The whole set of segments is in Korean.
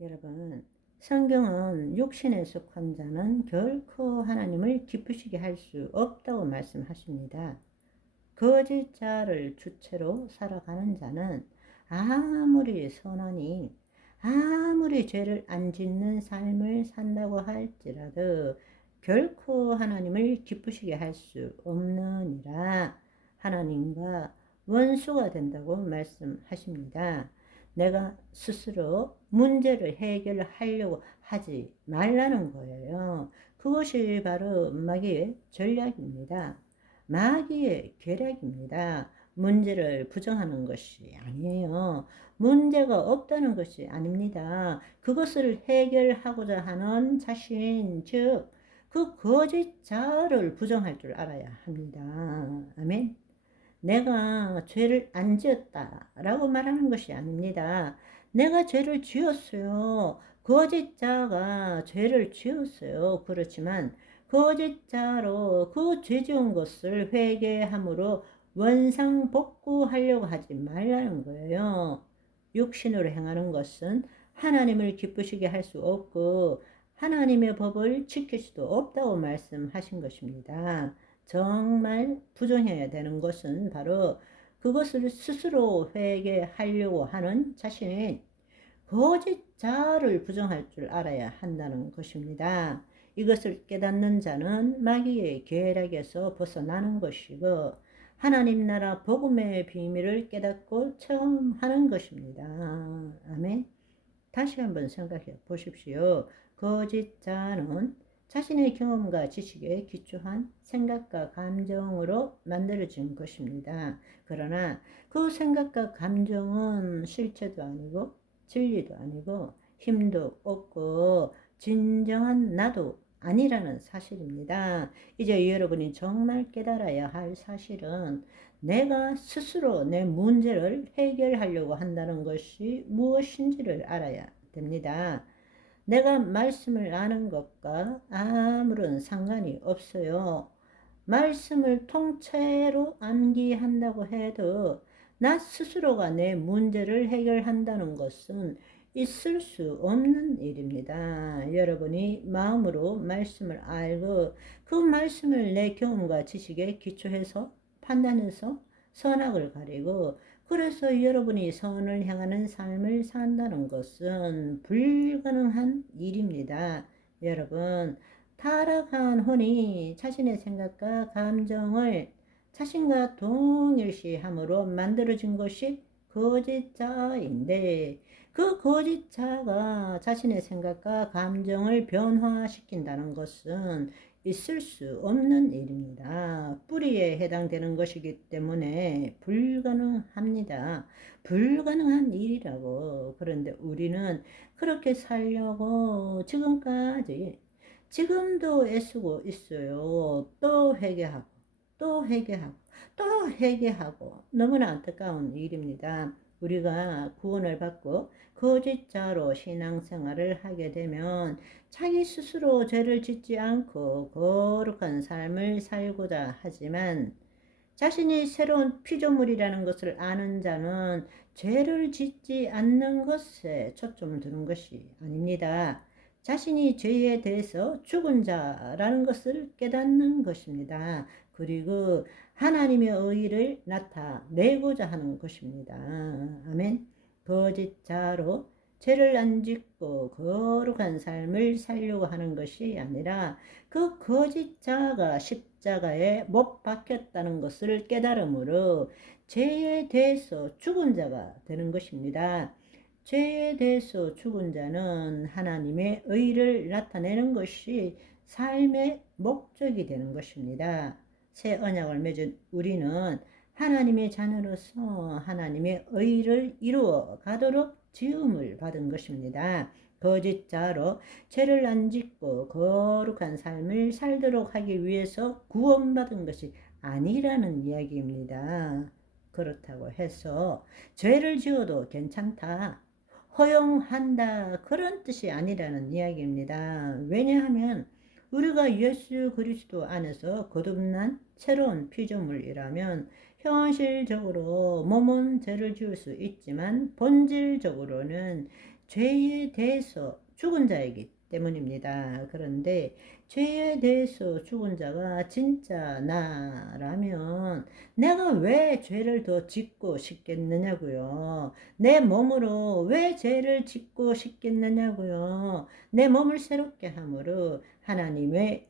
여러분, 성경은 육신에 속한 자는 결코 하나님을 기쁘시게 할 수 없다고 말씀하십니다. 거짓 자를 주체로 살아가는 자는 아무리 선하니 아무리 죄를 안 짓는 삶을 산다고 할지라도 결코 하나님을 기쁘시게 할 수 없느니라. 하나님과 원수가 된다고 말씀하십니다. 내가 스스로 문제를 해결하려고 하지 말라는 거예요. 그것이 바로 마귀의 전략입니다. 마귀의 계략입니다. 문제를 부정하는 것이 아니에요. 문제가 없다는 것이 아닙니다. 그것을 해결하고자 하는 자신, 즉, 그 거짓 자를 부정할 줄 알아야 합니다. 아멘. 내가 죄를 안 지었다라고 말하는 것이 아닙니다. 내가 죄를 지었어요. 거짓자가 죄를 지었어요. 그렇지만 거짓자로 그 죄 지은 것을 회개함으로 원상복구하려고 하지 말라는 거예요. 육신으로 행하는 것은 하나님을 기쁘시게 할 수 없고 하나님의 법을 지킬 수도 없다고 말씀하신 것입니다. 정말 부정해야 되는 것은 바로 그것을 스스로 회개하려고 하는 자신의 거짓자를 부정할 줄 알아야 한다는 것입니다. 이것을 깨닫는 자는 마귀의 계략에서 벗어나는 것이고 하나님 나라 복음의 비밀을 깨닫고 처음 하는 것입니다. 아멘. 다시 한번 생각해 보십시오. 거짓자는 자신의 경험과 지식에 기초한 생각과 감정으로 만들어진 것입니다. 그러나 그 생각과 감정은 실체도 아니고 진리도 아니고 힘도 없고 진정한 나도 아니라는 사실입니다. 이제 여러분이 정말 깨달아야 할 사실은 내가 스스로 내 문제를 해결하려고 한다는 것이 무엇인지를 알아야 됩니다. 내가 말씀을 아는 것과 아무런 상관이 없어요. 말씀을 통째로 암기한다고 해도 나 스스로가 내 문제를 해결한다는 것은 있을 수 없는 일입니다. 여러분이 마음으로 말씀을 알고 그 말씀을 내 경험과 지식에 기초해서 판단해서 선악을 가리고 그래서 여러분이 선을 향하는 삶을 산다는 것은 불가능한 일입니다. 여러분, 타락한 혼이 자신의 생각과 감정을 자신과 동일시함으로 만들어진 것이 거짓자인데 그 거짓자가 자신의 생각과 감정을 변화시킨다는 것은 있을 수 없는 일입니다. 뿌리에 해당되는 것이기 때문에 불가능합니다. 불가능한 일이라고. 그런데 우리는 그렇게 살려고 지금도 애쓰고 있어요. 또 회개하고 또 회개하고 또 회개하고 너무나 안타까운 일입니다. 우리가 구원을 받고 거짓자로 신앙생활을 하게 되면 자기 스스로 죄를 짓지 않고 거룩한 삶을 살고자 하지만 자신이 새로운 피조물이라는 것을 아는 자는 죄를 짓지 않는 것에 초점을 두는 것이 아닙니다. 자신이 죄에 대해서 죽은 자라는 것을 깨닫는 것입니다. 그리고 하나님의 의의를 나타내고자 하는 것입니다. 아멘. 거짓자로 죄를 안 짓고 거룩한 삶을 살려고 하는 것이 아니라 그 거짓자가 십자가에 못 박혔다는 것을 깨달음으로 죄에 대해서 죽은 자가 되는 것입니다. 죄에 대해서 죽은 자는 하나님의 의를 나타내는 것이 삶의 목적이 되는 것입니다. 새 언약을 맺은 우리는 하나님의 자녀로서 하나님의 의를 이루어 가도록 지음을 받은 것입니다. 거짓자로 죄를 안 짓고 거룩한 삶을 살도록 하기 위해서 구원받은 것이 아니라는 이야기입니다. 그렇다고 해서 죄를 지어도 괜찮다, 허용한다, 그런 뜻이 아니라는 이야기입니다. 왜냐하면 우리가 예수 그리스도 안에서 거듭난 새로운 피조물이라면 현실적으로 몸은 죄를 지을 수 있지만 본질적으로는 죄에 대해서 죽은 자이기 때문입니다. 그런데 죄에 대해서 죽은 자가 진짜 나라면 내가 왜 죄를 더 짓고 싶겠느냐고요. 내 몸으로 왜 죄를 짓고 싶겠느냐고요. 내 몸을 새롭게 함으로 하나님의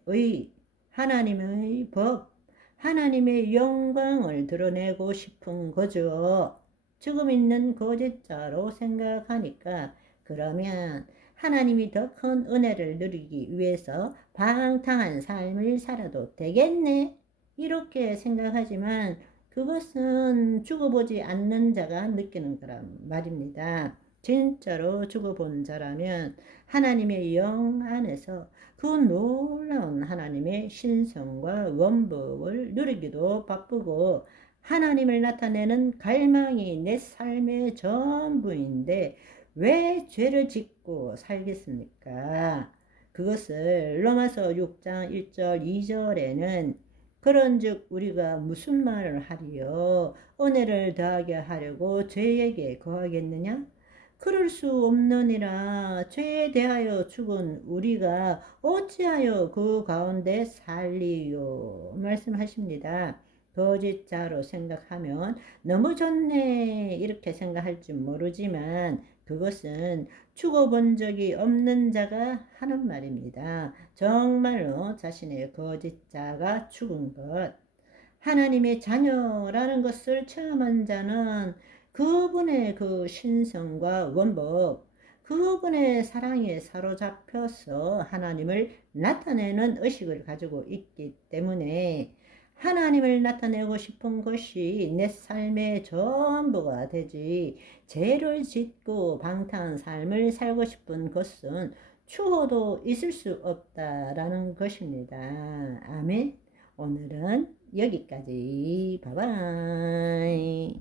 법, 하나님의 영광을 드러내고 싶은 거죠. 지금 있는 거짓자로 생각하니까 그러면 하나님이 더 큰 은혜를 누리기 위해서 방탕한 삶을 살아도 되겠네. 이렇게 생각하지만 그것은 죽어보지 않는 자가 느끼는 거란 말입니다. 진짜로 죽어본 자라면 하나님의 영 안에서 그 놀라운 하나님의 신성과 원법을 누리기도 바쁘고 하나님을 나타내는 갈망이 내 삶의 전부인데 왜 죄를 짓고 살겠습니까? 그것을 로마서 6장 1절 2절에는 그런즉 우리가 무슨 말을 하리요? 은혜를 더하게 하려고 죄에게 거하겠느냐? 그럴 수 없느니라. 죄에 대하여 죽은 우리가 어찌하여 그 가운데 살리요? 말씀하십니다. 거짓자로 생각하면 너무 좋네 이렇게 생각할지 모르지만 그것은 죽어본 적이 없는 자가 하는 말입니다. 정말로 자신의 거짓자가 죽은 것, 하나님의 자녀라는 것을 체험한 자는 그분의 그 신성과 원법, 그분의 사랑에 사로잡혀서 하나님을 나타내는 의식을 가지고 있기 때문에 하나님을 나타내고 싶은 것이 내 삶의 전부가 되지 죄를 짓고 방탕한 삶을 살고 싶은 것은 추호도 있을 수 없다라는 것입니다. 아멘. 오늘은 여기까지. 바이바이.